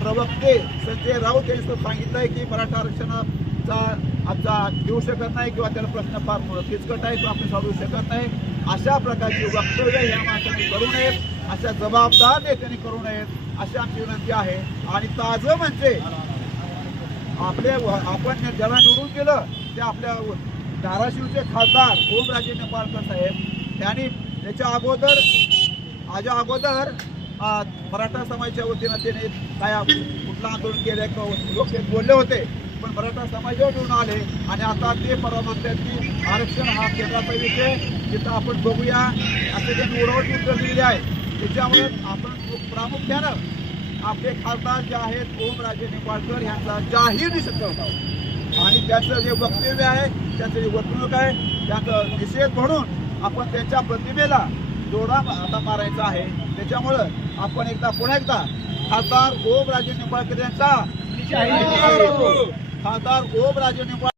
प्रवक्ते संजय राऊत यांनी सुद्धा सांगितलंय की मराठा आरक्षणाचा आमचा देऊ शकत नाही किंवा त्याला प्रश्न फार किचकट आहे तो आपण सोडवू शकत नाही. अशा प्रकारची वक्तव्य या माणसाने करू नयेत. अशा जबाबदार नेत्यांनी करू नयेत अशी आमची विनंती आहे. आणि ताजं म्हणजे आपले आपण ज्याला निवडून गेलं ते आपल्या धाराशिवचे खासदार ओमराजे नेपाळकर साहेब त्यांनी त्याच्या अगोदर माझ्या अगोदर मराठा समाजाच्या वतीनं त्याने काय कुठलं आंदोलन केलं लोक बोलले होते पण मराठा समाजावर निवडून आले आणि आता ते परवा म्हणतात की आरक्षण हा केंद्राचा विषय तिथं आपण बघूया असे ते उत्तर उतरलेले आहे त्याच्यामुळे आपण प्रामुख्यानं आपले खासदार जे आहेत ओमराजे निंबाळकर यांचा जाहीर निषेध करत आहोत. आणि त्याचं जे वक्तव्य आहे त्याचं जे वर्तणूक आहे त्याचं निषेध म्हणून आपण त्यांच्या प्रतिमेला जोडा आता मारायचा आहे त्याच्यामुळं आपण एकदा पुन्हा एकदा खासदार ओमराजे निंबाळकर यांचा. खासदार ओमराजे निंबाळकर